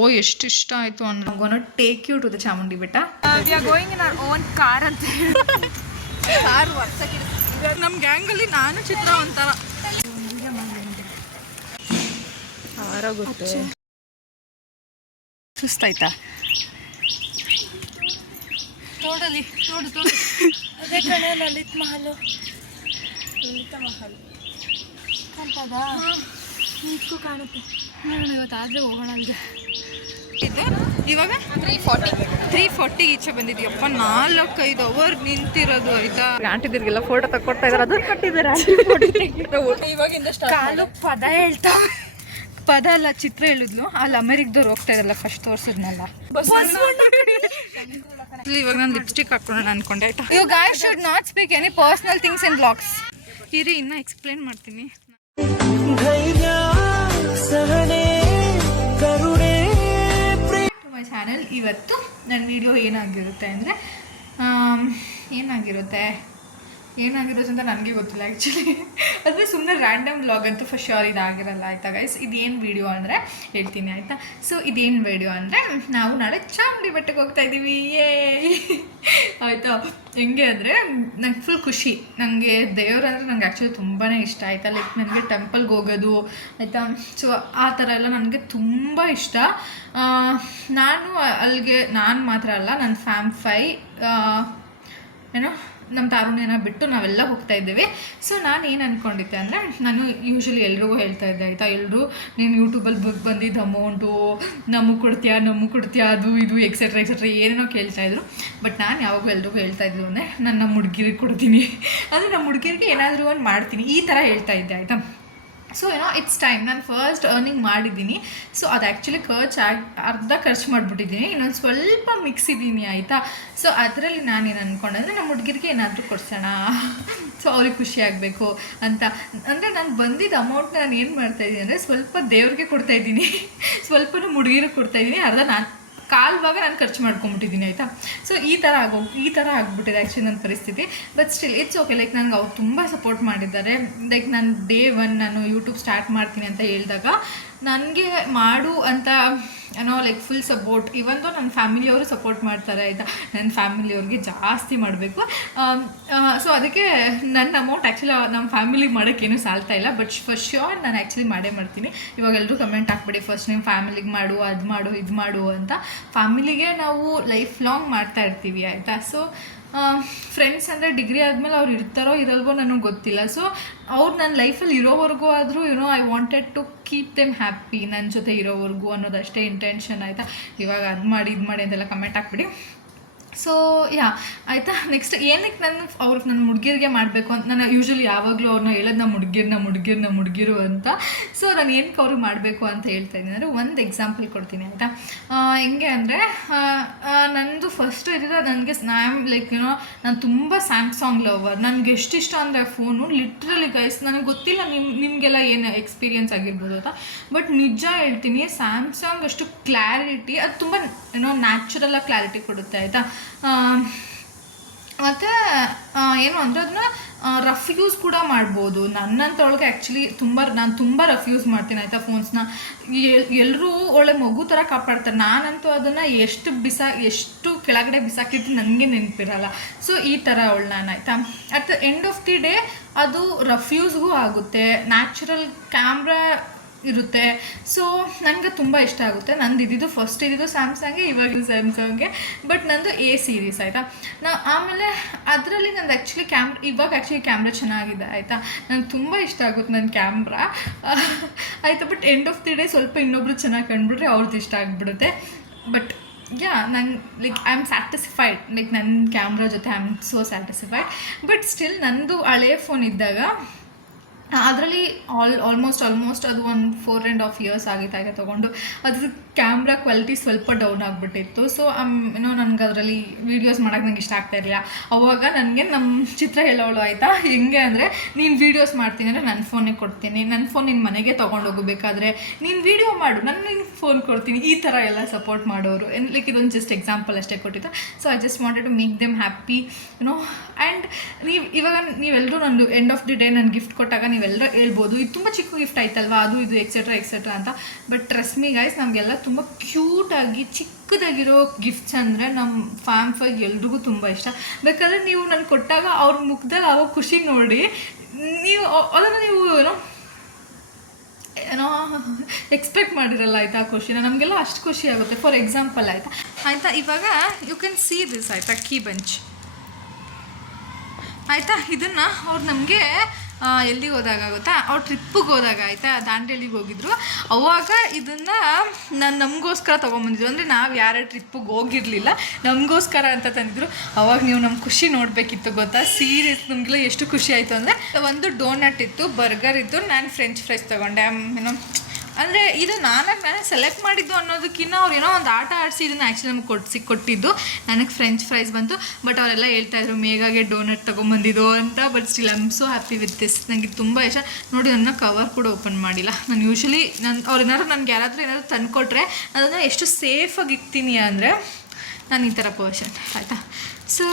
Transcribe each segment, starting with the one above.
ಓ ಎಷ್ಟು ಇಷ್ಟ ಆಯಿತು ಅಂದ್ರೆ gonna take you to the Chamundi Betta. We are going in our own car ಅಂತ. ಕಾರ್ ವರ್ಷಕ್ಕೆ ನಮ್ಮ ಗ್ಯಾಂಗಲ್ಲಿ ನಾನು ಚಿತ್ರ ಒಂಥರ ಆರಾಗುತ್ತೆ. ಸುಸ್ತಾಯ್ತಾ? ನೋಡಲಿ ನೋಡು ಅದೇ ಕಣೆ ಲಲಿತ್ ಮಹಲ್ ಕಾಣ್ತದಾ? ನೀಟ್ಗೂ ಕಾಣುತ್ತೆ. ನೋಡೋಣ ಇವತ್ತಾದರೆ ಹೋಗೋಣ ಅಂತ ಇದು. ಇವಾಗ 340 ಈಚೆ ಬಂದಿದ್ದೀಯಪ್ಪ. 4-5 ಅವರ್ ನಿಂತಿರೋದು ಆಯ್ತಾ. ಆಂಟಿದಿರ್ಗೆಲ್ಲ ಫೋಟೋ ತಕ್ಕೊಡ್ತಾ ಇದಾರೆ. ಅದು ಕಟ್ಟಿದ್ದಾರೆ ಇವಾಗಿಂದ ಕಾಲು ಪದ ಹೇಳ್ತಾವೆ. ಪದ ಅಲ್ಲ, ಚಿತ್ರ ಹೇಳಿದ್ಲು. ಅಲ್ಲಿ ಅಮೆರಿಕದವ್ರು ಹೋಗ್ತಾ ಇದ್ರಲ್ಲ ಫಸ್ಟ್ ತೋರಿಸಿದ್ನಲ್ಲ. ಇವಾಗ ನಾನು ಲಿಪ್ಸ್ಟಿಕ್ ಹಾಕೊಳ್ಳೋಣ ಅನ್ಕೊಂಡೆ ಆಯ್ತಾ. You guys should not speak any personal things in blogs. ಇರಿ ಇನ್ನ ಎಕ್ಸ್ಪ್ಲೇನ್ ಮಾಡ್ತೀನಿ. ಮೈ ಚಾನೆಲ್ ಇವತ್ತು ನನ್ನ ವಿಡಿಯೋ ಏನಾಗಿರುತ್ತೆ ಅಂದರೆ ಏನಾಗಿರುತ್ತೆ ಅಂತ ನನಗೆ ಗೊತ್ತಿಲ್ಲ ಆ್ಯಕ್ಚುಲಿ. ಅಂದರೆ ಸುಮ್ಮನೆ ರ್ಯಾಂಡಮ್ ವ್ಲಾಗ್ ಅಂತೂ ಫಸ್ಟ್ ಶ್ಯೂರ್ ಇದಾಗಿರಲ್ಲ ಆಯಿತಾ ಗೈಸ್. ಇದೇನು ವೀಡಿಯೋ ಅಂದರೆ ಹೇಳ್ತೀನಿ ಆಯಿತಾ. ಸೊ ಇದೇನು ವೀಡಿಯೋ ಅಂದರೆ ನಾವು ನಾಳೆ ಚಾಮುಂಡಿ ಬೆಟ್ಟಕ್ಕೆ ಹೋಗ್ತಾ ಇದ್ದೀವಿ. ಆಯಿತಾ. ಹೆಂಗೆ ಅಂದರೆ ನಂಗೆ ಫುಲ್ ಖುಷಿ. ನನಗೆ ದೇವರಂದರೆ ನಂಗೆ ಆ್ಯಕ್ಚುಲಿ ತುಂಬಾ ಇಷ್ಟ ಆಯಿತಾ. ಲೈಕ್ ನನಗೆ ಟೆಂಪಲ್ಗೆ ಹೋಗೋದು ಆಯಿತಾ. ಸೊ ಆ ಥರ ಎಲ್ಲ ನನಗೆ ತುಂಬ ಇಷ್ಟ. ನಾನು ಮಾತ್ರ ಅಲ್ಲ, ನನ್ನ ಏನೋ ನಮ್ಮ ತಾರುಣ್ಯನ ಬಿಟ್ಟು ನಾವೆಲ್ಲ ಹೋಗ್ತಾ ಇದ್ದೇವೆ. ಸೊ ನಾನು ಏನು ಅಂದ್ಕೊಂಡಿದ್ದೆ ಅಂದರೆ, ನಾನು ಯೂಶ್ವಲಿ ಎಲ್ರಿಗೂ ಹೇಳ್ತಾ ಇದ್ದೆ ಆಯಿತಾ. ಎಲ್ಲರೂ ನೀನು ಯೂಟ್ಯೂಬಲ್ಲಿ ಬಂದಿದ್ದು ಅಮೌಂಟು ನಮಗೆ ಕೊಡ್ತೀಯಾ ಅದು ಇದು ಎಕ್ಸೆಟ್ರಾ ಏನೇನೋ ಕೇಳ್ತಾಯಿದ್ರು. ಬಟ್ ನಾನು ಯಾವಾಗೂ ಎಲ್ರಿಗೂ ಹೇಳ್ತಾ ಇದ್ದು ಅಂದರೆ ನಾನು ನಮ್ಮ ಹುಡುಗಿರಿಗೆ ಕೊಡ್ತೀನಿ, ಅಂದರೆ ನಮ್ಮ ಹುಡುಗಿರಿಗೆ ಏನಾದರೂ ಒಂದು ಮಾಡ್ತೀನಿ, ಈ ಥರ ಹೇಳ್ತಾ ಇದ್ದೆ ಆಯಿತಾ. So it's time. ನಾನು ಫಸ್ಟ್ ಅರ್ನಿಂಗ್ ಮಾಡಿದ್ದೀನಿ. ಸೊ ಅದು ಆ್ಯಕ್ಚುಲಿ ಅರ್ಧ ಖರ್ಚು ಮಾಡಿಬಿಟ್ಟಿದ್ದೀನಿ, ಇನ್ನೊಂದು ಸ್ವಲ್ಪ ಮಿಕ್ಸಿದ್ದೀನಿ ಆಯಿತಾ. ಸೊ ಅದರಲ್ಲಿ ನಾನೇನು ಅಂದ್ಕೊಂಡೆ ನಮ್ಮ ಹುಡುಗಿರಿಗೆ ಏನಾದರೂ ಕೊಡ್ಸೋಣ, ಸೊ ಅವ್ರಿಗೆ ಖುಷಿ ಆಗಬೇಕು ಅಂತ. ಅಂದರೆ ನಾನು ಬಂದಿದ್ದ ಅಮೌಂಟ್ನ ನಾನು ಏನು ಮಾಡ್ತಾಯಿದ್ದೀನಿ ಅಂದರೆ ಸ್ವಲ್ಪ ದೇವ್ರಿಗೆ ಕೊಡ್ತಾಯಿದ್ದೀನಿ, ಸ್ವಲ್ಪ ನಮ್ಮ ಹುಡುಗಿರಿಗೆ ಕೊಡ್ತಾಯಿದ್ದೀನಿ, ಅರ್ಧ ಕಾಲ್ವಾಗ ನಾನು ಖರ್ಚು ಮಾಡ್ಕೊಂಬಿಟ್ಟಿದ್ದೀನಿ ಆಯಿತಾ. ಸೊ ಈ ಥರ ಆಗಿಬಿಟ್ಟಿದೆ ಆ್ಯಕ್ಚುಲಿ ನನ್ನ ಪರಿಸ್ಥಿತಿ. But still it's okay. Like ನನಗೆ ಅವ್ರು ತುಂಬ ಸಪೋರ್ಟ್ ಮಾಡಿದ್ದಾರೆ. ಲೈಕ್ ನಾನು ಡೇ 1 ನಾನು ಯೂಟ್ಯೂಬ್ ಸ್ಟಾರ್ಟ್ ಮಾಡ್ತೀನಿ ಅಂತ ಹೇಳಿದಾಗ ನನಗೆ ಮಾಡು ಅಂತ ಲೈಕ್ ಫುಲ್ ಸಪೋರ್ಟ್. ಇವಂದು ನನ್ನ ಫ್ಯಾಮಿಲಿಯವರು ಸಪೋರ್ಟ್ ಮಾಡ್ತಾರೆ ಆಯಿತಾ. ನನ್ನ ಫ್ಯಾಮಿಲಿಯವ್ರಿಗೆ ಜಾಸ್ತಿ ಮಾಡಬೇಕು. ಸೊ ಅದಕ್ಕೆ ನನ್ನ ಅಮೌಂಟ್ ಆ್ಯಕ್ಚುಲಿ ನಮ್ಮ ಫ್ಯಾಮಿಲಿಗೆ ಮಾಡೋಕ್ಕೇನು ಸಾಲ್ತಾ ಇಲ್ಲ. ಬಟ್ ಫಸ್ಟ್ ಶ್ಯೂರ್ ನಾನು ಆ್ಯಕ್ಚುಲಿ ಮಾಡ್ತೀನಿ. ಇವಾಗ ಎಲ್ಲರೂ ಕಮೆಂಟ್ ಹಾಕ್ಬಿಡಿ, ಫಸ್ಟ್ ನಿಮ್ಮ ಫ್ಯಾಮಿಲಿಗೆ ಮಾಡು, ಅದು ಮಾಡು, ಇದು ಮಾಡು ಅಂತ. ಫ್ಯಾಮಿಲಿಗೆ ನಾವು ಲೈಫ್ ಲಾಂಗ್ ಮಾಡ್ತಾ ಇರ್ತೀವಿ ಆಯಿತಾ. ಸೊ ಫ್ರೆಂಡ್ಸ್ ಅಂದರೆ ಡಿಗ್ರಿ ಆದಮೇಲೆ ಅವ್ರು ಇರ್ತಾರೋ ಇರಲ್ವೋ ನನಗೆ ಗೊತ್ತಿಲ್ಲ. ಸೊ ಅವ್ರು ನನ್ನ ಲೈಫಲ್ಲಿ ಇರೋವರೆಗೂ ಆದರೂ I wanted to keep them happy, ನನ್ನ ಜೊತೆ ಇರೋವರೆಗೂ ಅನ್ನೋದಷ್ಟೇ ಇಂಟೆನ್ಷನ್ ಆಯಿತಾ. ಇವಾಗ ಅದು ಮಾಡಿ ಅಂತೆಲ್ಲ ಕಮೆಂಟ್ ಹಾಕ್ಬಿಡಿ. ಸೊ ಆಯಿತಾ. ನೆಕ್ಸ್ಟ್ ಏನಕ್ಕೆ ನನ್ನ ಹುಡುಗಿರಿಗೆ ಮಾಡಬೇಕು ಅಂತ ನಾನು ಯೂಶ್ವಲಿ ಯಾವಾಗಲೂ ಅವ್ರನ್ನ ಹೇಳೋದು ನಮ್ಮ ಹುಡುಗಿರು ಅಂತ. ಸೊ ನಾನು ಏನಕ್ಕೆ ಅವ್ರಿಗೆ ಮಾಡಬೇಕು ಅಂತ ಹೇಳ್ತಾ ಇದ್ದೀನಿ ಅಂದರೆ, ಒಂದು ಎಕ್ಸಾಂಪಲ್ ಕೊಡ್ತೀನಿ ಆಯಿತಾ. ಹೆಂಗೆ ಅಂದರೆ ನನ್ನದು ಫಸ್ಟು ಇದ್ದಿದ್ದು ನನಗೆ ಲೈಕ್ ನಾನು ತುಂಬ ಸ್ಯಾಮ್ಸಂಗ್ ಲವರ್. ನನಗೆ ಎಷ್ಟು ಇಷ್ಟ ಅಂದರೆ ಫೋನು ಲಿಟ್ರಲಿ ಗೈಸ್, ನನಗೆ ಗೊತ್ತಿಲ್ಲ ನಿಮಗೆಲ್ಲ ಏನು ಎಕ್ಸ್ಪೀರಿಯನ್ಸ್ ಆಗಿರ್ಬೋದು ಅಂತ. ಬಟ್ ನಿಜ ಹೇಳ್ತೀನಿ, ಸ್ಯಾಮ್ಸಂಗ್ ಅಷ್ಟು ಕ್ಲಾರಿಟಿ, ಅದು ತುಂಬ ನ್ಯಾಚುರಲಾಗಿ ಕ್ಲಾರಿಟಿ ಕೊಡುತ್ತೆ ಆಯಿತಾ. ಮತ್ತು ಏನು ಅಂದರೆ ಅದನ್ನ ರಫ್ ಯೂಸ್ ಕೂಡ ಮಾಡ್ಬೋದು. ನನ್ನಂತೊಳಗೆ ಆ್ಯಕ್ಚುಲಿ ನಾನು ತುಂಬ ರಫ್ ಯೂಸ್ ಮಾಡ್ತೀನಿ ಆಯಿತಾ ಫೋನ್ಸ್ನ. ಎಲ್ಲರೂ ಒಳ್ಳೆ ಮಗು ಥರ ಕಾಪಾಡ್ತಾರೆ, ನಾನಂತೂ ಅದನ್ನು ಎಷ್ಟು ಕೆಳಗಡೆ ಬಿಸಾಕಿರ್ತೀನಿ ನನಗೆ ನೆನಪಿರಲ್ಲ. ಸೊ ಈ ಥರ ನಾನು ಆಯಿತಾ. At the end of the day ಅದು ರಫ್ ಯೂಸ್ಗೂ ಆಗುತ್ತೆ, ನ್ಯಾಚುರಲ್ ಕ್ಯಾಮ್ರಾ ಇರುತ್ತೆ. ಸೊ ನನಗೆ ತುಂಬ ಇಷ್ಟ ಆಗುತ್ತೆ. ನಂದು ಫಸ್ಟ್ ಇದ್ದಿದ್ದು ಸ್ಯಾಮ್ಸಂಗೆ, ಇವಾಗ ಸ್ಯಾಮ್ಸಂಗೆ. ಬಟ್ ನಂದು A ಸೀರೀಸ್ ಆಯಿತಾ. ಆಮೇಲೆ ಅದರಲ್ಲಿ ನಂದು ಆ್ಯಕ್ಚುಲಿ ಇವಾಗ ಆ್ಯಕ್ಚುಲಿ ಕ್ಯಾಮ್ರಾ ಚೆನ್ನಾಗಿದೆ ಆಯಿತಾ. ನಂಗೆ ತುಂಬ ಇಷ್ಟ ಆಗುತ್ತೆ ನನ್ನ ಕ್ಯಾಮ್ರಾ ಆಯಿತಾ. But end of the day ಸ್ವಲ್ಪ ಇನ್ನೊಬ್ರು ಚೆನ್ನಾಗಿ ಕಂಡುಬಿಟ್ರೆ ಅವ್ರದ್ದು ಇಷ್ಟ ಆಗಿಬಿಡುತ್ತೆ. ಬಟ್ ನಾನು like I am satisfied. Like ನನ್ನ ಕ್ಯಾಮ್ರಾ ಜೊತೆ I am so satisfied. But still ನಂದು ಹಳೇ ಫೋನ್ ಇದ್ದಾಗ ಅದರಲ್ಲಿ ಆಲ್ಮೋಸ್ಟ್ ಅದು ಒಂದು 4.5 years ಆಗಿತ್ತು ತೊಗೊಂಡು. ಅದ್ರ ಕ್ಯಾಮ್ರಾ ಕ್ವಾಲಿಟಿ ಸ್ವಲ್ಪ ಡೌನ್ ಆಗಿಬಿಟ್ಟಿತ್ತು. ಸೊ ನನಗೆ ಅದರಲ್ಲಿ ವೀಡಿಯೋಸ್ ಮಾಡೋಕ್ಕೆ ನಂಗೆ ಇಷ್ಟ ಆಗ್ತಾ ಇರಲಿಲ್ಲ. ಅವಾಗ ನನಗೆ ನಮ್ಮ ಚಿತ್ರ ಹೇಳೋಳು ಆಯಿತಾ, ಹೆಂಗೆ ಅಂದರೆ ನೀನು ವೀಡಿಯೋಸ್ ಮಾಡ್ತೀನಿ ಅಂದರೆ ನನ್ನ ಫೋನಿಗೆ ಕೊಡ್ತೀನಿ, ನನ್ನ ಫೋನ್ ನಿನ್ನ ಮನೆಗೆ ತೊಗೊಂಡೋಗಬೇಕಾದ್ರೆ ನೀನು ವೀಡಿಯೋ ಮಾಡು, ನಿನ್ನ ಫೋನ್ ಕೊಡ್ತೀನಿ, ಈ ಥರ ಎಲ್ಲ ಸಪೋರ್ಟ್ ಮಾಡೋರು. ಲೈಕ್ ಇದೊಂದು ಜಸ್ಟ್ ಎಕ್ಸಾಂಪಲ್ ಅಷ್ಟೇ ಕೊಟ್ಟಿದ್ದು. So I just wanted to make them happy and ನೀವೆಲ್ಲರೂ ನಂದು ಎಂಡ್ ಆಫ್ ದಿ ಡೇ ನಾನು ಗಿಫ್ಟ್ ಕೊಟ್ಟಾಗ ನೀವೆಲ್ಲರೂ ಹೇಳ್ಬೋದು ಇದು ತುಂಬ ಚಿಕ್ಕ ಗಿಫ್ಟ್ ಆಯ್ತಲ್ವಾ, ಅದು ಇದು ಎಕ್ಸೆಟ್ರಾ ಅಂತ. ಬಟ್ ಟ್ರಸ್ಟ್ ಮೀ ಗೈಸ್, ನಮಗೆಲ್ಲ ತುಂಬ ಕ್ಯೂಟಾಗಿ ಚಿಕ್ಕದಾಗಿರೋ ಗಿಫ್ಟ್ಸ್ ಅಂದರೆ ನಮ್ಮ ಫ್ಯಾಮ್ಫಾಗಿ ಎಲ್ರಿಗೂ ತುಂಬ ಇಷ್ಟ. ಬೇಕಾದರೆ ನೀವು ನಾನು ಕೊಟ್ಟಾಗ ಅವ್ರ ಮುಖದಲ್ಲಿ ಆಗೋ ಖುಷಿ ನೋಡಿ, ನೀವು ಅದನ್ನು ನೀವು ಏನೋ ಎಕ್ಸ್ಪೆಕ್ಟ್ ಮಾಡಿರಲ್ಲ ಆಯಿತಾ ಖುಷಿನ. ನಮಗೆಲ್ಲ ಅಷ್ಟು ಖುಷಿ ಆಗುತ್ತೆ. ಫಾರ್ ಎಕ್ಸಾಂಪಲ್ ಆಯಿತಾ ಇವಾಗ ಯು ಕ್ಯಾನ್ ಸಿ ದಿಸ್ ಆಯಿತಾ, ಕೀ ಬಂಚ್ ಆಯಿತಾ. ಇದನ್ನು ಅವ್ರು ನಮಗೆ ಎಲ್ಲಿಗೆ ಹೋದಾಗ ಗೊತ್ತಾ, ಅವ್ರು ಟ್ರಿಪ್ಪಿಗೆ ಹೋದಾಗ ಆಯಿತಾ, ದಾಂಡೇಲಿಗೆ ಹೋಗಿದ್ರು. ಅವಾಗ ಇದನ್ನು ನಮಗೋಸ್ಕರ ತೊಗೊಂಬಂದಿದ್ರು. ಅಂದರೆ ನಾವು ಯಾರೇ ಟ್ರಿಪ್ಪಿಗೆ ಹೋಗಿರಲಿಲ್ಲ, ನಮಗೋಸ್ಕರ ಅಂತ ತಂದಿದ್ರು. ಅವಾಗ ನೀವು ನಮ್ಮ ಖುಷಿ ನೋಡಬೇಕಿತ್ತು ಗೊತ್ತಾ, ಸೀರಿಯಸ್. ನಮಗೆಲ್ಲ ಎಷ್ಟು ಖುಷಿ ಆಯಿತು ಅಂದರೆ, ಒಂದು ಡೋನಟ್ ಇತ್ತು, ಬರ್ಗರ್ ಇತ್ತು, ನಾನು ಫ್ರೆಂಚ್ ಫ್ರೈಸ್ ತೊಗೊಂಡೆ. ಏನೋ ಅಂದರೆ ಇದು ನಾನೇ ಸೆಲೆಕ್ಟ್ ಮಾಡಿದ್ದು ಅನ್ನೋದಕ್ಕಿಂತ ಅವ್ರು ಏನೋ ಒಂದು ಆಟ ಆಡಿಸಿ ಇದನ್ನು ಆ್ಯಕ್ಚುಲಿ ನಮ್ಗೆ ಕೊಟ್ಟಿದ್ದು. ನನಗೆ ಫ್ರೆಂಚ್ ಫ್ರೈಸ್ ಬಂತು. ಬಟ್ ಅವರೆಲ್ಲ ಹೇಳ್ತಾಯಿದ್ರು ಮೇಘಾಗೆ ಡೋನಟ್ ತೊಗೊಂಬಂದಿದ್ದು ಅಂತ. But still I am so happy with this. ನನಗೆ ತುಂಬ ಇಷ್ಟ. ನೋಡಿ, ನನ್ನ ಕವರ್ ಕೂಡ ಓಪನ್ ಮಾಡಿಲ್ಲ. ನಾನು ಯೂಶ್ವಲಿ ಅವ್ರು ಏನಾದ್ರು ನನಗೆ ಏನಾದರೂ ತಂದುಕೊಟ್ರೆ ಅದನ್ನು ಎಷ್ಟು ಸೇಫಾಗಿ ಇಕ್ತೀನಿ ಅಂದರೆ ನಾನು ಈ ಥರ ಪರ್ಸನ್ ಆಯಿತಾ. ಸೊ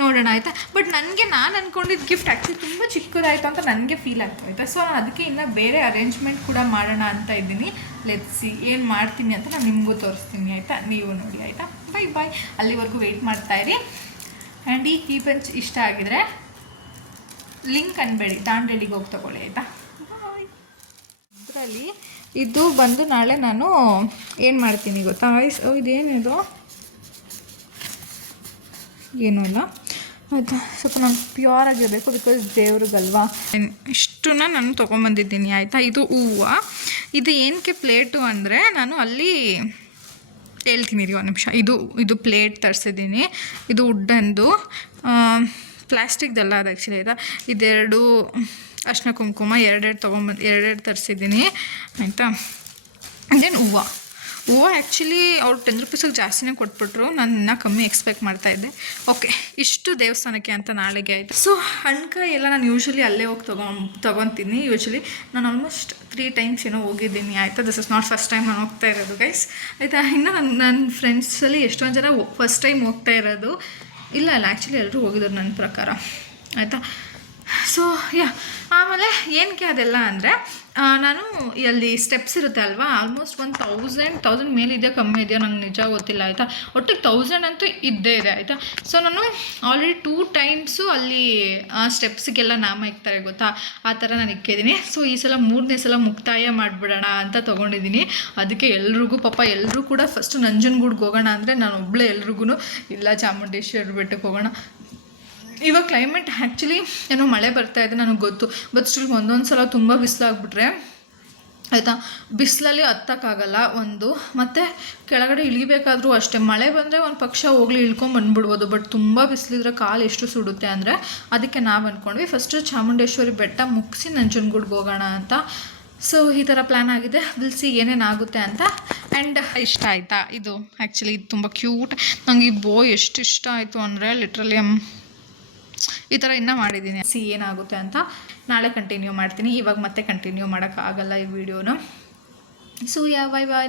ನೋಡೋಣ ಆಯಿತಾ. ಬಟ್ ನನಗೆ ನಾನು ಅಂದ್ಕೊಂಡಿದ್ದು ಗಿಫ್ಟ್ ಆ್ಯಕ್ಚುಲಿ ತುಂಬ ಚಿಕ್ಕದಾಯಿತು ಅಂತ ನನಗೆ ಫೀಲ್ ಆಗ್ತಾ ಆಯಿತಾ. ಸೊ ನಾನು ಅದಕ್ಕೆ ಇನ್ನೂ ಬೇರೆ ಅರೇಂಜ್ಮೆಂಟ್ ಕೂಡ ಮಾಡೋಣ ಅಂತ ಇದ್ದೀನಿ. ಲೆಟ್ಸಿ ಏನು ಮಾಡ್ತೀನಿ ಅಂತ ನಾನು ನಿಮಗೂ ತೋರಿಸ್ತೀನಿ ಆಯಿತಾ. ನೀವು ನೋಡಿ ಆಯಿತಾ. ಬಾಯ್. ಅಲ್ಲಿವರೆಗೂ ವೆಯ್ಟ್ ಮಾಡ್ತಾಯಿರಿ. ಆ್ಯಂಡ್ ಈ ಕೀ ಬಂಚ್ ಇಷ್ಟ ಆಗಿದರೆ ಲಿಂಕ್ ಅನ್ಬೇಡಿ, ದಾಂಡೇಲಿಗೆ ಹೋಗಿ ತಗೊಳ್ಳಿ ಆಯಿತಾ. ಬಾಯ್. ಇದರಲ್ಲಿ ಇದು ಬಂದು ನಾಳೆ ನಾನು ಏನು ಮಾಡ್ತೀನಿ ಗೊತ್ತಾ ಗೈಸ್, ಇದೇನಿದು ಏನೂ ಇಲ್ಲ ಆಯಿತಾ. ಸ್ವಲ್ಪ ನಾನು ಪ್ಯೂರ್ ಆಗಿರಬೇಕು, ಬಿಕಾಸ್ ದೇವ್ರಿಗಲ್ವಾ. ಇಷ್ಟನ್ನ ನಾನು ತೊಗೊಂಬಂದಿದ್ದೀನಿ ಆಯಿತಾ. ಇದು ಹೂವು. ಇದು ಏನಕ್ಕೆ ಪ್ಲೇಟು ಅಂದರೆ, ನಾನು ಅಲ್ಲಿ ಹೇಳ್ತೀನಿ ರೀ ಒಂದು ನಿಮಿಷ. ಇದು ಪ್ಲೇಟ್ ತರಿಸಿದ್ದೀನಿ. ಇದು ವುಡ್ಡಂದು, ಪ್ಲ್ಯಾಸ್ಟಿಕ್ದಲ್ಲ ಅದು ಆ್ಯಕ್ಚುಲಿ ಆಯಿತಾ. ಇದೆರಡು ಅರ್ಶಿನ ಕುಂಕುಮ ಎರಡೆರಡು ತರಿಸಿದ್ದೀನಿ ಆಯಿತಾ. ಅದೇನು ಹೂವು ಆ್ಯಕ್ಚುಲಿ ಅವ್ರು 10 ರೂಪೀಸಿಗೆ ಜಾಸ್ತಿನೇ ಕೊಟ್ಬಿಟ್ರು. ನಾನು ಇನ್ನೂ ಕಮ್ಮಿ ಎಕ್ಸ್ಪೆಕ್ಟ್ ಮಾಡ್ತಾಯಿದ್ದೆ. ಓಕೆ, ಇಷ್ಟು ದೇವಸ್ಥಾನಕ್ಕೆ ಅಂತ ನಾಳೆಗೆ ಆಯಿತು. ಸೊ ಹಣ್ಕಾಯಿ ಎಲ್ಲ ನಾನು ಯೂಶ್ವಲಿ ಅಲ್ಲೇ ಹೋಗಿ ತೊಗೊತೀನಿ. ಯೂಶ್ವಲಿ ನಾನು ಆಲ್ಮೋಸ್ಟ್ 3 ಟೈಮ್ಸ್ ಏನೋ ಹೋಗಿದ್ದೀನಿ ಆಯಿತಾ. This is not first time ನಾನು ಹೋಗ್ತಾ ಇರೋದು ಗೈಸ್ ಆಯಿತಾ. ಇನ್ನು ನನ್ನ ಫ್ರೆಂಡ್ಸಲ್ಲಿ ಎಷ್ಟೊಂದು ಜನ ಫಸ್ಟ್ ಟೈಮ್ ಹೋಗ್ತಾ ಇರೋದು ಇಲ್ಲ ಆ್ಯಕ್ಚುಲಿ ಎಲ್ಲರೂ ಹೋಗಿದ್ರು ನನ್ನ ಪ್ರಕಾರ ಆಯಿತಾ. ಸೊ ಆಮೇಲೆ ಏನಕ್ಕೆ ಅದೆಲ್ಲ ಅಂದರೆ, ನಾನು ಅಲ್ಲಿ ಸ್ಟೆಪ್ಸ್ ಇರುತ್ತೆ ಅಲ್ವಾ, ಆಲ್ಮೋಸ್ಟ್ 1000 ಮೇಲಿದೆಯಾ ಕಮ್ಮಿ ಇದೆಯಾ ನಂಗೆ ನಿಜ ಗೊತ್ತಿಲ್ಲ ಆಯಿತಾ. ಒಟ್ಟಿಗೆ 1000 ಅಂತೂ ಇದ್ದೇ ಇದೆ ಆಯಿತಾ. ಸೊ ನಾನು ಆಲ್ರೆಡಿ 2 ಟೈಮ್ಸು ಅಲ್ಲಿ ಸ್ಟೆಪ್ಸಿಗೆಲ್ಲ ನಾಮ ಇಕ್ತಾರೆ ಗೊತ್ತಾ, ಆ ಥರ ನಾನು ಇಕ್ಕಿದ್ದೀನಿ. ಸೊ ಈ ಸಲ 3ನೇ ಸಲ ಮುಕ್ತಾಯ ಮಾಡಿಬಿಡೋಣ ಅಂತ ತೊಗೊಂಡಿದ್ದೀನಿ. ಅದಕ್ಕೆ ಎಲ್ರಿಗೂ ಎಲ್ಲರೂ ಕೂಡ ಫಸ್ಟು ನಂಜನಗೂಡಿಗೆ ಹೋಗೋಣ ಅಂದರೆ ನಾನು ಒಬ್ಬಳೇ ಎಲ್ರಿಗೂ ಇಲ್ಲ ಚಾಮುಂಡೇಶ್ವರಿ ಬೆಟ್ಟಕ್ಕೆ ಹೋಗೋಣ. ಇವಾಗ ಕ್ಲೈಮೇಟ್ ಆ್ಯಕ್ಚುಲಿ ಏನೋ ಮಳೆ ಬರ್ತಾಯಿದೆ ನನಗೆ ಗೊತ್ತು. ಬಟ್ ಸ್ಟಿಲ್ ಒಂದೊಂದು ಸಲ ತುಂಬ ಬಿಸಿಲಾಗ್ಬಿಟ್ರೆ ಆಯಿತಾ, ಬಿಸಿಲಲ್ಲಿ ಹತ್ತಕ್ಕಾಗಲ್ಲ ಒಂದು. ಮತ್ತು ಕೆಳಗಡೆ ಇಳಿಬೇಕಾದ್ರೂ ಅಷ್ಟೇ, ಮಳೆ ಬಂದರೆ ಒಂದು ಪಕ್ಷ ಹೋಗ್ಲಿ ಇಳ್ಕೊಂಬಂದ್ಬಿಡ್ಬೋದು. ಬಟ್ ತುಂಬ ಬಿಸಿಲಿದ್ರೆ ಕಾಲು ಎಷ್ಟು ಸುಡುತ್ತೆ ಅಂದರೆ, ಅದಕ್ಕೆ ನಾವು ಅಂದ್ಕೊಂಡ್ವಿ ಫಸ್ಟು ಚಾಮುಂಡೇಶ್ವರಿ ಬೆಟ್ಟ ಮುಗಿಸಿ ನಂಜನಗೂಡಿಗೆ ಹೋಗೋಣ ಅಂತ. ಸೊ ಈ ಥರ ಪ್ಲ್ಯಾನ್ ಆಗಿದೆ. ವಿಲ್ಸಿ ಏನೇನಾಗುತ್ತೆ ಅಂತ. ಆ್ಯಂಡ್ ಇಷ್ಟ ಆಯಿತಾ ಇದು ಆ್ಯಕ್ಚುಲಿ ಇದು ತುಂಬ ಕ್ಯೂಟ್. ನನಗೆ ಈ ಬೋ ಎಷ್ಟು ಇಷ್ಟ ಆಯಿತು ಅಂದರೆ ಲಿಟ್ರಲಿ ಈ ಥರ ಇನ್ನೂ ಮಾಡಿದ್ದೀನಿ. ಏನಾಗುತ್ತೆ ಅಂತ ನಾಳೆ ಕಂಟಿನ್ಯೂ ಮಾಡ್ತೀನಿ. ಇವಾಗ ಮತ್ತೆ ಕಂಟಿನ್ಯೂ ಮಾಡೋಕ್ಕಾಗಲ್ಲ ಈ ವಿಡಿಯೋನ. So bye.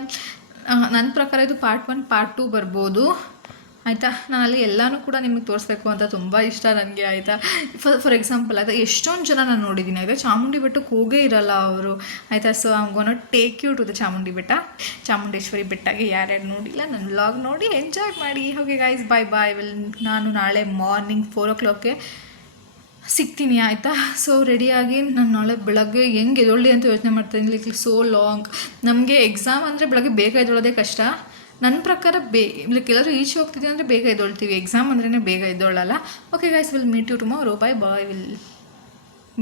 ನನ್ನ ಪ್ರಕಾರ ಇದು ಪಾರ್ಟ್ 1 ಪಾರ್ಟ್ 2 ಬರ್ಬೋದು ಆಯಿತಾ. ನಾನು ಅಲ್ಲಿ ಎಲ್ಲನೂ ಕೂಡ ನಿಮಗೆ ತೋರಿಸ್ಬೇಕು ಅಂತ ತುಂಬ ಇಷ್ಟ ನನಗೆ ಆಯಿತಾ. ಫಾರ್ ಎಕ್ಸಾಂಪಲ್ ಆಯಿತಾ, ಎಷ್ಟೊಂದು ಜನ ನಾನು ನೋಡಿದ್ದೀನಿ ಆಯಿತಾ, ಚಾಮುಂಡಿ ಬೆಟ್ಟಕ್ಕೆ ಹೋಗೇ ಇರಲ್ಲ ಅವರು ಆಯಿತಾ. So I am gonna take you to the Chamundeshwari ಬೆಟ್ಟಗೆ ಯಾರ್ಯಾರು ನೋಡಿಲ್ಲ ನನ್ನ ವ್ಲಾಗ್ ನೋಡಿ ಎಂಜಾಯ್ ಮಾಡಿ. Okay guys, bye. ನಾನು ನಾಳೆ ಮಾರ್ನಿಂಗ್ 4 o'clockಗೆ ಸಿಗ್ತೀನಿ ಆಯಿತಾ. ಸೊ ರೆಡಿಯಾಗಿ ನಾನು ನಾಳೆ ಬೆಳಗ್ಗೆ ಹೆಂಗೆ ಎದೊಳ್ಳಿ ಅಂತ ಯೋಚನೆ ಮಾಡ್ತಾಯಿದ್ದೀನಿ. Like so long. ನಮಗೆ ಎಕ್ಸಾಮ್ ಅಂದರೆ ಬೆಳಗ್ಗೆ ಬೇಗ ಎದ್ದೊಳ್ಳೋದೇ ಕಷ್ಟ ನನ್ನ ಪ್ರಕಾರ. ಲೈಕ್ ಎಲ್ಲರೂ ಈಚೆ ಹೋಗ್ತಿದ್ದೀವಿ ಅಂದರೆ ಬೇಗ ಎದ್ದೊಳ್ತೀವಿ, ಎಕ್ಸಾಮ್ ಅಂದ್ರೇ ಬೇಗ ಎದ್ದೊಳ್ಳಲ್ಲ. Okay guys, will meet you tomorrow. Bye. Will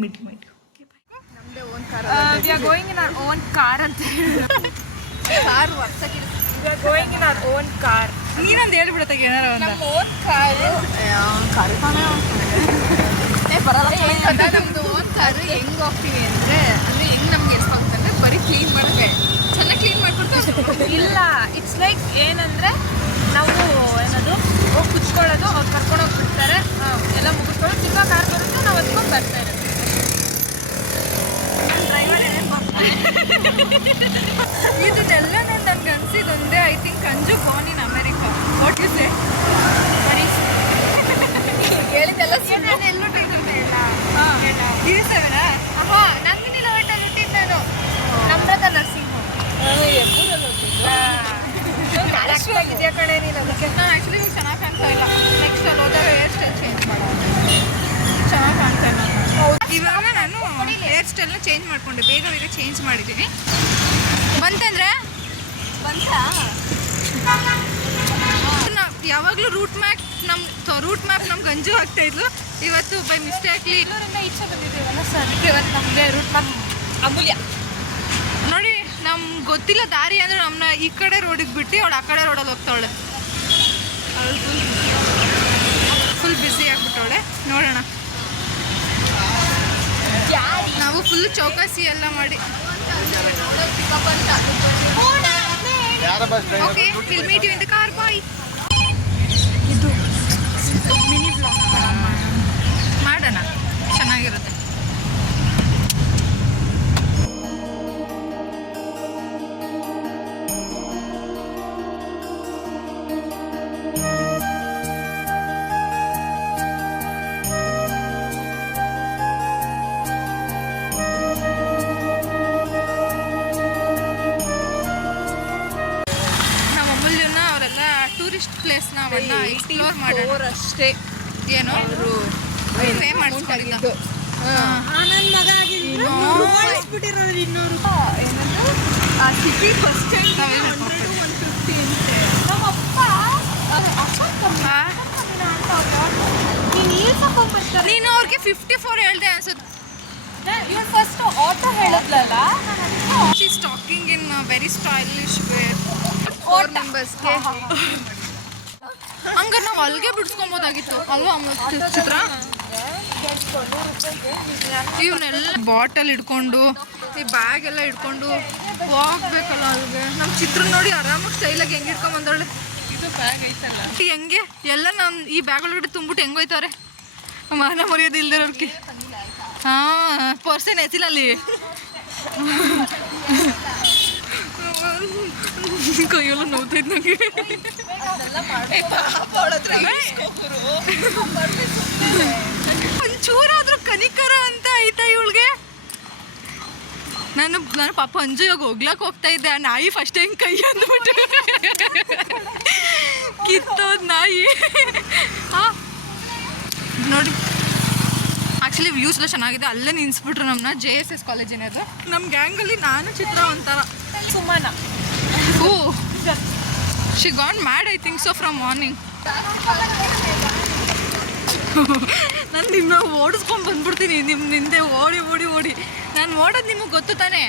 meet you. Okay bye. ನಮ್ಮದೇ own car. We are going in our own car ಅಂತ ಕಾರ್ ವರ್ಷಕ್ಕೆ we are going in our own car. ನೀನೊಂದು ಹೇಳ್ಬಿಡತ್ತೆ ಏನಾರು ನಮ್ಮ ಓನ್ ಕಾರು ಬರಲ್ಲ. ನಮ್ಮದು own car ಹೆಂಗೆ ಹೋಗ್ತೀವಿ ಅಂದರೆ ಹೆಂಗೆ ನಮ್ಗೆ ಎಷ್ಟಾಗುತ್ತೆ ಬರೀ ಕ್ಲೀನ್ ಮಾಡೋಕ್ಕೆ ಚೆನ್ನಾಗಿ ಕ್ಲೀನ್ ಮಾಡ್ಕೊಡ್ತೀವಿ. ಇಲ್ಲ, ಇಟ್ಸ್ ಲೈಕ್ ಏನಂದರೆ ನಾವು ಏನದು ಹೋಗಿ ಕುಚ್ಕೊಳ್ಳೋದು, ಅವ್ರು ಕರ್ಕೊಂಡೋಗಿ ಬಿಡ್ತಾರೆ, ಎಲ್ಲ ಮುಗಿಸ್ಕೊಂಡು ಚಿಕ್ಕ ಕಾರ್ ಬರುತ್ತೆ, ನಾವು ಅದಕ್ಕೊಂದು ಬರ್ತಾ ಇರೋದು. ನಮ್ಮ ಡ್ರೈವರ್ ಏನೇನು ಬರ್ತಾರೆ ಇದನ್ನೆಲ್ಲ ನನಗೆ ಅನಿಸಿದೊಂದೇ. I think Anju born in America. What you say? ಹೇಳಿದ್ದೆಲ್ಲ ನಾನು ಎಲ್ಲೂ ಟೈಗರ್ನೇ ಇಲ್ಲ. ಇರಿಸೇವನಾ? ನಂದಿನಿಲ್ಲ ಹೋಟೆಲ್ ಹುಟ್ಟಿದ್ದು ನಾನು. Namrata nursing home. ಆಗಿದೆಯಾ ಕಣೆ ನೀನು ಅದಕ್ಕೆ. ನಾನು ಆ್ಯಕ್ಚುಲಿ ಇವಾಗ ಚೆನ್ನಾಗಿ ಕಾಣ್ತಾ ಇಲ್ಲ. ನೆಕ್ಸ್ಟ್ ಅಲ್ಲಿ ಹೋದಾಗ ಹೇರ್ ಸ್ಟೈಲ್ ಚೇಂಜ್ ಮಾಡೋದು. ಚೆನ್ನಾಗಿ ಕಾಣ್ತಾ ಇಲ್ಲ. ಇವಾಗ ನಾನು ಹೇರ್ ಸ್ಟೈಲ್ನ ಚೇಂಜ್ ಮಾಡಿಕೊಂಡೆ, ಬೇಗ ಚೇಂಜ್ ಮಾಡಿದ್ದೀನಿ. ಬಂತಂದರೆ ಯಾವಾಗಲೂ ರೂಟ್ ಮ್ಯಾಪ್ ನಮ್ಮ ಗಂಜು ಆಗ್ತಾಯಿದ್ಲು. ಇವತ್ತು ಬೈ ಮಿಸ್ಟೇಕ್ಲಿ ಈಚೆ ಬಂದಿದ್ದೀವಲ್ಲ ಸರ್, ಇವತ್ತು ನಮಗೆ ರೂಟ್ ಮ್ಯಾಪ್ ಅಮೂಲ್ಯ ನೋಡಿ. ನಮ್ಗೆ ಗೊತ್ತಿಲ್ಲ ದಾರಿ ಅಂದರೆ ನಮ್ಮನ್ನ ಈ ಕಡೆ ರೋಡಿಗೆ ಬಿಟ್ಟು ಅವಳು ಆ ಕಡೆ ರೋಡಲ್ಲಿ ಹೋಗ್ತಾವಳೆ. ಅವಳು ಫುಲ್ ಬ್ಯುಸಿ ಆಗಿಬಿಟ್ಟವಳೆ. ನೋಡೋಣ, ನಾವು ಫುಲ್ ಚೌಕಾಸಿ ಎಲ್ಲ ಮಾಡಿ okay will meet you in the car. Bye. ಇದು ಮಿನಿ ಬ್ಲಾಗ್ ಮಾಡೋಣ, ಚೆನ್ನಾಗಿರುತ್ತೆ. ಟೂರಿಸ್ಟ್ ಪ್ಲೇಸ್ನ ಅವನ್ನ ಎಕ್ಸ್ಪ್ಲೋರ್ ಮಾಡೋಣ ಅಷ್ಟೇ. ಏನೋ ಅವರು ಪೇ ಮಾಡಿಸ್ಕೊಂಡಿದ್ದು. ನನ್ನ ಮಗ ಆಗಿದ್ರು ಇನ್ನೂರು ಏನಂದ್ರೆ ಆ ಸಿಟಿ ಫಸ್ಟ್ ಸ್ಟ್ಯಾಂಡ್ 150 ಅಂತೆ. ನಮ್ಮಪ್ಪ ನೀನು ಅವ್ರಿಗೆ 54 ಹೇಳ್ದೆ ಅನ್ಸುತ್ತೆ. ಇವ್ರು ಫಸ್ಟ್ ಆಟೋ ಹೇಳಿದ್ಲಲ್ಲ, she is talking in very stylish way. 4 ಮೆಂಬರ್ಸ್ಗೆ ಹಂಗಾರೆ ನಾವು ಅಲ್ಲಿಗೆ ಬಿಡಿಸ್ಕೊಬೋದಾಗಿತ್ತು ಅಲ್ವಾ ಚಿತ್ರ? ಇವನ್ನೆಲ್ಲ ಬಾಟಲ್ ಹಿಡ್ಕೊಂಡು ಈ ಬ್ಯಾಗ್ ಎಲ್ಲ ಹಿಡ್ಕೊಂಡು ಹೋಗ್ಬೇಕಲ್ಲ ಅಲ್ಲಿಗೆ. ನಮ್ಮ ಚಿತ್ರ ನೋಡಿ ಆರಾಮಾಗಿ ಸ್ಟೈಲಾಗಿ ಹೆಂಗೆ ಹಿಡ್ಕೊಂಡ್ ಬಂದವಳೆ. ಇದು ಬ್ಯಾಗ್ ಐತಲ್ಲ ಹೆಂಗೆ ಎಲ್ಲ ನಾನು ಈ ಬ್ಯಾಗ್ ಒಳಗಡೆ ತುಂಬಿಟ್ಟು ಹೆಂಗೆ ಹೋಯ್ತವ್ರೆ. ಮಾನ ಮರ್ಯಾದೆ ಇಲ್ದಿರೋರ್ಗೆ. ಹಾಂ, ಪರ್ಸನ್ ಎತ್ತಿಲ್ಲ ಅಲ್ಲಿ. ಕೈಯೆಲ್ಲ ನೋವ್ತೈತೆ ನನಗೆ. ಒಂಚೂರಾದ್ರೂ ಕನಿಕರ ಅಂತ ಐತಾ ಇವಳಿಗೆ. ನಾನು ಪಾಪ ಅಂಜು ಇವಾಗ ಹೋಗ್ಲಕ್ಕೆ ಹೋಗ್ತಾ ಇದ್ದೆ. ಆ ನಾಯಿ ಫಸ್ಟ್ ಹೆಂಗೆ ಕೈ ಅಂದ್ಬಿಟ್ಟು ಕಿತ್ತೋದ್ ನಾಯಿ. ನೋಡಿ ಆ್ಯಕ್ಚುಲಿ ವ್ಯೂಸ್ ಎಲ್ಲ ಚೆನ್ನಾಗಿದೆ. ಅಲ್ಲೇ ನಿನ್ಸ್ಬಿಟ್ರು ನಮ್ಮನ್ನ. JSS ಕಾಲೇಜಿನದು. ನಮ್ಮ ಗ್ಯಾಂಗಲ್ಲಿ ನಾನು ಚಿತ್ರ ಒಂಥರ ಸುಮ್ಮನ. Oh she gone mad I think so from morning. ನಾನು ನಿಮ್ಮನ್ನ ಓಡಿಸ್ಕೊಂಡು ಬಂದ್ಬಿಡ್ತೀನಿ ನಿಂದೆ ಓಡಿ ಓಡಿ ಓಡಿ. ನಾನು ಓಡೋದು ನಿಮಗೆ ಗೊತ್ತು ತಾನೇ.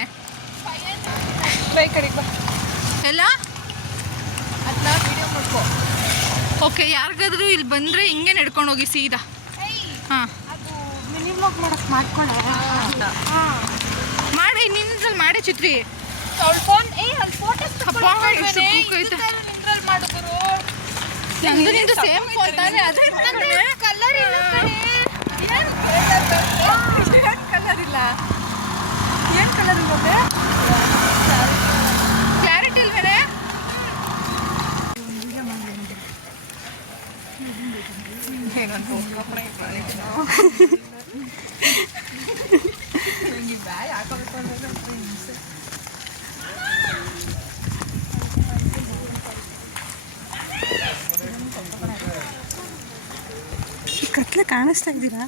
ಎಲ್ಲ ಅದನ್ನ ವಿಡಿಯೋ ಮಾಡ್ಕೊ. ಓಕೆ, ಯಾರಿಗಾದ್ರೂ ಇಲ್ಲಿ ಬಂದರೆ ಹಿಂಗೆ ನಡ್ಕೊಂಡು ಹೋಗಿ ಸೀದಾ. ಹಾಂ, ಅದು ಮಿನಿ ವ್ಲಾಗ್ ಮಾಡಕ್ಕೆ ಮಾಡ್ಕೊಂಡೆ. ಮಾಡಿ ನಿನ್ನಲ್ಲಿ ಮಾಡಿ ಚಿತ್ರಿ. ಅವಳ ಫೋನ್ ಅಲ್ಲಿ ಫೋಟೋಸ್ ಅಪ್ಪ ಎಷ್ಟು ಕೂಕೈತೆ. ಮಾಡಿದ್ರು ನಂದು ನಿಂದು ಸೇಮ್ ಫೋನ್ ತಾನೇ. ಅದೇ ಕಲರ್ ಇಲ್ಲ ಕಣೆ. ಏನು ಕಲರ್ ಇಲ್ಲ? ಏನು ಕಲರ್ ಇರೋದೆ? ಕ್ಲಾರಿಟಿ ಇಲ್ವೇನೆ? ಕತ್ಲೆ ಕಾಣಿಸ್ತಾ ಇದ್ದೀರಾ?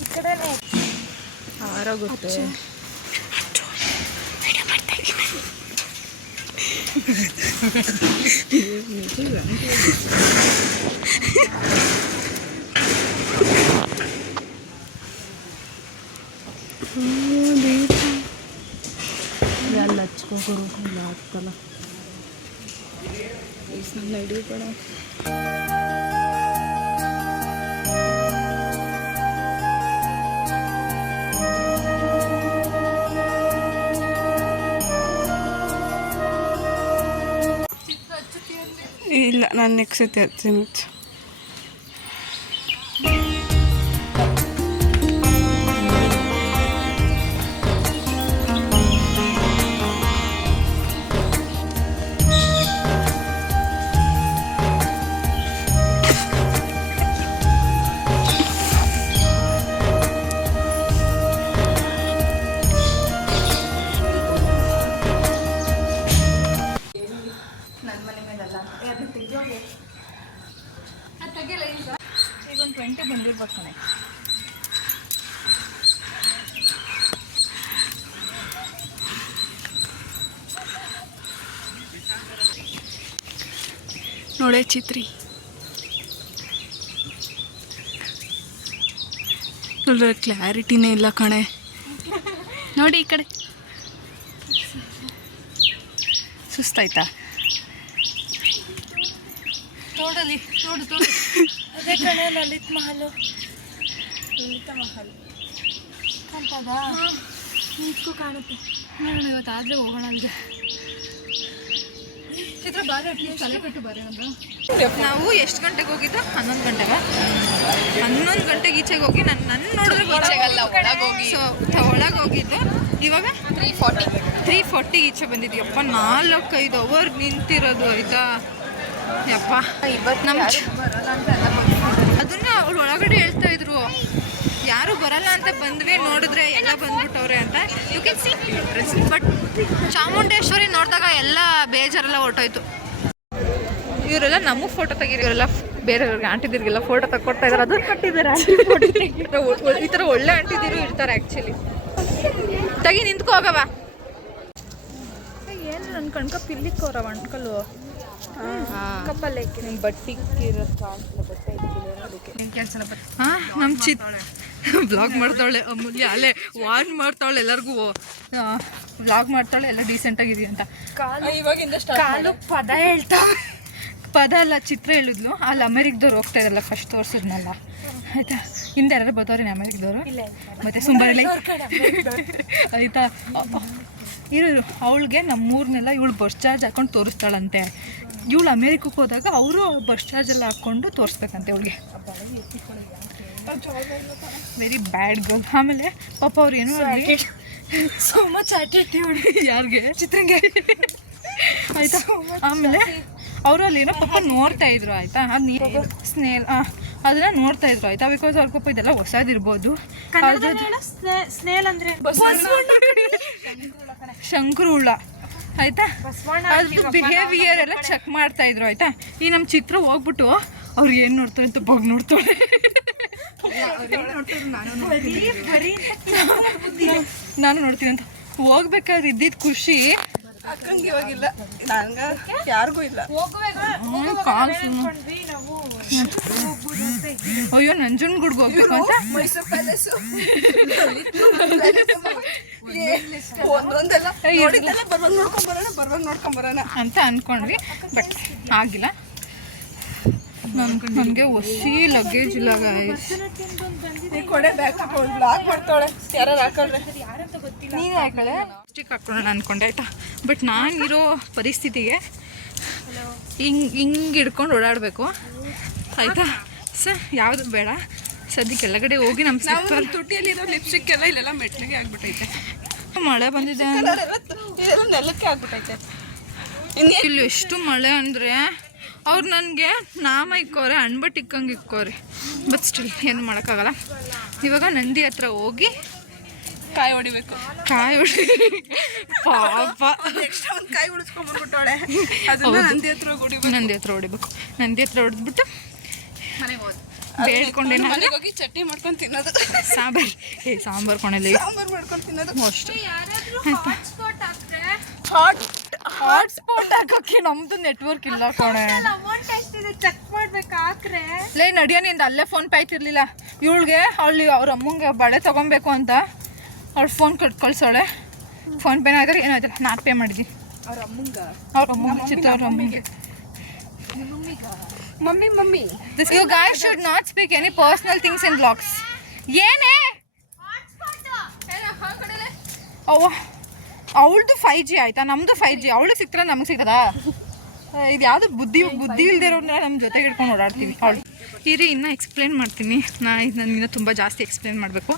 ಈ ಕಡೆನೇ ಆರೋಗುತ್ತೆ. ಎಲ್ಲ ಹಚ್ಕೋರು ಆಗ್ತಲ್ಲ ಈ ಸಣ್ಣ ಹಿಡಿಬೇಡ. ಇಲ್ಲ, ನಾನು ನೆಕ್ಸ್ಟ್ ಸತಿ ಹಚ್ತೀನಿ. ಇಲ್ಲಿರ್ಬೇಕು ಕಣೆ. ನೋಡೇ ಚಿತ್ರಿ ನೋಡ್ರೆ ಕ್ಲಾರಿಟಿನೇ ಇಲ್ಲ ಕಣೆ. ನೋಡಿ ಈ ಕಡೆ ಸುಸ್ತಾಯ್ತಾ? ನೋಡಲಿ ನೋಡು ಅದೇ ಕಣೆ ಲಲಿತ ಮಹಲ್ ಕಾಣ್ತದ ನಿಂತ್ಕೂ ಕಾಣುತ್ತೆ. ನೋಡೋಣ ಇವತ್ತಾದರೆ ಹೋಗೋಣ ಅಂತ. ಚಿತ್ರ ಬಾರಿ ಅಟ್ಲೀಸ್ಟ್ ತಲೆ ಕಟ್ಟು ಬಾರಿ ಒಂದು. ನಾವು ಎಷ್ಟು ಗಂಟೆಗೆ ಹೋಗಿದ್ದು? 11 ಗಂಟೆಗೆ. 11 ಗಂಟೆಗೆ ಈಚೆಗೆ ಹೋಗಿ ನನ್ನ ನೋಡಿದ್ರೆ ಒಳಗೋಗಿ ಸೊ ಒಳಗೆ ಹೋಗಿದ್ದು. ಇವಾಗ 3:40 ಈಚೆ ಬಂದಿದ್ದೀಯಪ್ಪ. 4-5 ಅವರ್ ನಿಂತಿರೋದು ಆಯಿತಾ ಯಪ್ಪ. ನಮ್ಮ ಅದನ್ನ ಅವ್ಳು ಒಳಗಡೆ ಹೇಳ್ತಾ ಇದ್ರು, ಯಾರು ಬರಲ್ಲ ಅಂತ ಬಂದ್ವಿ, ನೋಡಿದ್ರೆ ಎಲ್ಲ ಬಂದ್ಬಿಟ್ಟವ್ರೆ ಅಂತ. You can see. But Chamundeshwari ನೋಡಿದಾಗ ಎಲ್ಲ ಬೇಜಾರೆಲ್ಲ ಹೊರಟೋಯ್ತು. ಇವರೆಲ್ಲ ನಮಗೆ ಫೋಟೋ ತೆಗೀರಿ, ಇವರೆಲ್ಲ ಬೇರೆಯವ್ರಿಗೆ ಆಂಟಿದಿರಿಗೆಲ್ಲ ಫೋಟೋ ತಗೊಡ್ತಾ ಇದ್ದಾರೆ. ಅದು ಕಟ್ಟಿದ್ದಾರೆ ಈ ಥರ ಒಳ್ಳೆ ಆಂಟಿದಿರು ಇರ್ತಾರೆ ಆ್ಯಕ್ಚುಲಿ. ತೆಗಿ ನಿಂತ್ಕೋ ಹೋಗವ. ಏನು ನನ್ನ ಕಣ್ಕ ಪಿಲ್ಲಿಕ್ಕೋರವ ಅಂಕಲು ಕಪ್ಪಲ್ಲೇ ಬಟ್ಟೆ ಹಾಂ ನಮ್ಮ ಬ್ಲಾಗ್ ಮಾಡ್ತಾಳೆ ಅಮೂಲ್ಯ. ಅಲ್ಲೇ ವಾರ್ನ್ ಮಾಡ್ತಾಳೆ ಎಲ್ಲರಿಗೂ, ಬ್ಲಾಗ್ ಮಾಡ್ತಾಳೆ ಎಲ್ಲ ಡೀಸೆಂಟಾಗಿದೆಯಾ ಅಂತ. ಕಾಲು ಪದ ಹೇಳ್ತಾ ಪದ ಅಲ್ಲ, ಚಿತ್ರ ಹೇಳಿದ್ಲು. ಅಲ್ಲಿ ಅಮೆರಿಕದವ್ರು ಹೋಗ್ತಾ ಇದ್ರಲ್ಲ ಫಸ್ಟ್ ತೋರಿಸಿದ್ನಲ್ಲ ಆಯಿತಾ. ಹಿಂದೆ ಯಾರು ಬರ್ತಾವ್ರಿ ಅಮೆರಿಕದವರು ಮತ್ತು ಸುಂಬರಲಿ ಆಯಿತಾ. ಇರು ಅವಳಿಗೆ ನಮ್ಮೂರನ್ನೆಲ್ಲ ಇವಳು ಬಸ್ ಚಾರ್ಜ್ ಹಾಕೊಂಡು ತೋರಿಸ್ತಾಳಂತೆ. ಇವಳು ಅಮೇರಿಕಕ್ಕೆ ಹೋದಾಗ ಅವರು ಬಸ್ ಚಾರ್ಜೆಲ್ಲ ಹಾಕ್ಕೊಂಡು ತೋರಿಸ್ಬೇಕಂತೆ ಅವಳಿಗೆ. Very bad girl. ಆಮೇಲೆ ಪಾಪ ಅವ್ರು ಏನೋ ಸೋ ಮಚ್ ಆಟಿಟ್ಯೂಡ್. ಯಾರಿಗೆ? ಚಿತ್ರಂಗೆ ಆಯಿತಾ. ಆಮೇಲೆ ಅವರು ಅಲ್ಲಿ ಏನೋ ಪಾಪ ನೋಡ್ತಾ ಇದ್ರು ಆಯಿತಾ. ಅದು ಸ್ನೇಲ್ ಅದನ್ನ ನೋಡ್ತಾ ಇದ್ರು ಆಯಿತಾ. ಬಿಕಾಸ್ ಅವ್ರ ಪಾಪ ಇದೆಲ್ಲ ಹೊಸದಿರ್ಬೋದು. ಸ್ನೇಲ್ ಅಂದ್ರೆ ಶಂಕರು ಹುಳ ಆಯಿತಾ. ಅದ್ರದ್ದು ಬಿಹೇವಿಯರ್ ಎಲ್ಲ ಚೆಕ್ ಮಾಡ್ತಾ ಇದ್ರು ಆಯಿತಾ. ಈ ನಮ್ಮ ಚಿತ್ರ ಹೋಗ್ಬಿಟ್ಟು ಅವ್ರು ಏನು ನೋಡ್ತಾರೆ ಅಂತ ಬಗ್ ನೋಡ್ತಾಳೆ. ನಾನು ನೋಡ್ತೀನಿ ಅಂತ ಹೋಗ್ಬೇಕಾದ್ರೆ ಇದ್ದಿದ್ದು ಖುಷಿ ಅಕ್ಕಂಗೆ ಇವಾಗಿಲ್ಲ, ನಂಗೆ ಯಾರಿಗೂ ಇಲ್ಲ. ಅಯ್ಯೋ ನಂಜನಗೂಡ್ಗೆ ಹೋಗ್ಬೇಕು ಅಂತ ಮೈಸೂರು ಪ್ಯಾಲೇಸು ಒಂದೊಂದೆಲ್ಲ ನೋಡ್ಕೊಂಬರೋಣ ಅಂತ ಅಂದ್ಕೊಂಡ್ವಿ. ಬಟ್ ಆಗಿಲ್ಲ. ನನಗೆ ಹೊಸಿ ಲಗೇಜ್ ಇಲ್ಲ ಕೊಡೆ ಬ್ಯಾಗ್ ಹಾಕೊಂಡು ಬ್ಲಾಕ್ ಮಾಡ್ತಾಳೆ. ಯಾರು ಹಾಕೊಂಡ್ರೆ ನೀನು ಹಾಕೊಳ್ಳೆ ಸ್ಟಿಕ್ ಹಾಕೊಳ್ಳೋಣ ಅಂದ್ಕೊಂಡೆ ಆಯಿತಾ. ಬಟ್ ನಾನಿರೋ ಪರಿಸ್ಥಿತಿಗೆ ಹಿಂಗೆ ಹಿಡ್ಕೊಂಡು ಓಡಾಡಬೇಕು ಆಯಿತಾ. ಸರ್ ಯಾವುದು ಬೇಡ ಸದ್ಯಕ್ಕೆ ಕೆಳಗಡೆ ಹೋಗಿ ನಮ್ಮ ಸ್ಲಿಪ್ಪರ್ ತುಟಿಯಲ್ಲಿರೋ ಲಿಪ್ಸ್ಟಿಕ್ ಎಲ್ಲ ಇಲ್ಲೆಲ್ಲ ಮೆಟ್ಲಿಗೆ ಆಗ್ಬಿಟ್ಟೈತೆ. ಮಳೆ ಬಂದಿದೆ, ಇದೆಲ್ಲ ನೆಲಕ್ಕೆ ಆಗ್ಬಿಟ್ಟೈತೆ. ಇಲ್ಲಿ ಎಷ್ಟು ಮಳೆ ಅಂದರೆ ಅವ್ರು ನನಗೆ ನಾಮ ಇಕ್ಕೋರೆ, ಅಣ್ಬಟ್ಟು ಇಕ್ಕಂಗೆ ಇಕ್ಕೋರಿ. ಬಟ್ ಸ್ಟಿಲ್ ಏನು ಮಾಡೋಕ್ಕಾಗಲ್ಲ. ಇವಾಗ ನಂದಿ ಹತ್ರ ಹೋಗಿ ಕಾಯಿ ಹೊಡಿಬೇಕು. ಕಾಯಿ ಹೊಡಿ ಪಾಪ ಎಕ್ಸ್ಟ್ರಾ ಒಂದು ಕಾಯಿ ಉಳಿಸ್ಕೊಂಡ್ಬಿಟ್ಟಾಳೆ. ಅದನ್ನ ನಂದಿ ಹತ್ರ ಹೊಡಿಬೇಕು. ನಂದಿ ಹತ್ರ ಹೊಡೆದ್ಬಿಟ್ಟು ಮನೆಗೆ ಹೋದ್ ಬೇಡ್ಕೊಂಡೇನ ಮನೆಗೆ ಹೋಗಿ ಚಟ್ನಿ ಮಾಡ್ಕೊಂಡು ತಿನ್ನೋದು. ಸಾಂಬಾರು ಕೊನೆಯಲ್ಲಿ ಸಾಂಬಾರು ಮಾಡ್ಕೊಂಡು ತಿನ್ನೋದು ಅಷ್ಟು. ಹಾಟ್ಸ್ಪಾಟ್ ಹಾಕೋಕೆ ನಮ್ದು ನೆಟ್ವರ್ಕ್ ಇಲ್ಲ ಕೊನೆ. ಚೆಕ್ ಮಾಡ್ಬೇಕು ಹಾಕ್ರೆ ಲೇ ನಡಿಯ ನಿಂದ ಅಲ್ಲೇ ಫೋನ್ ಪೇ ಆಯ್ತಿರ್ಲಿಲ್ಲ. ಇವಳಿಗೆ ಅಲ್ಲಿ ಅವ್ರ ಅಮ್ಮಂಗೆ ಬಳೆ ತೊಗೊಬೇಕು ಅಂತ ಅವ್ಳು ಫೋನ್ ಕಳ್ಸೋಳೆ. ಫೋನ್ ಪೇನ ಆಯ್ತಾರೆ ಏನಾಯ್ತಾರೆ, ನಾನು ಪೇ ಮಾಡಿದ್ವಿ ಅವ್ರ ಅಮ್ಮಂಗೆ ಚಿತ್ರ ಅವ್ರ ಅಮ್ಮಂಗೆ. Mummy You guys should not speak any personal things in vlogs. ಏನೇ ಅವಳದು 5G ಆಯ್ತಾ, ನಮ್ದು 5G. ಅವಳಿಗೆ ಸಿಗ್ತಾರ ನಮ್ಗೆ ಸಿಗ್ತದಾ? ಇದು ಯಾವುದು ಬುದ್ಧಿ ಇಲ್ಲದೆ ಇರೋದನ್ನ ನಮ್ಮ ಜೊತೆಗೆ ಇಟ್ಕೊಂಡು ಓಡಾಡ್ತೀವಿ. ಅವಳು ಇರಿ ಇನ್ನೂ ಎಕ್ಸ್ಪ್ಲೇನ್ ಮಾಡ್ತೀನಿ. ನನಗಿನ್ನ ತುಂಬ ಜಾಸ್ತಿ ಎಕ್ಸ್ಪ್ಲೇನ್ ಮಾಡಬೇಕು.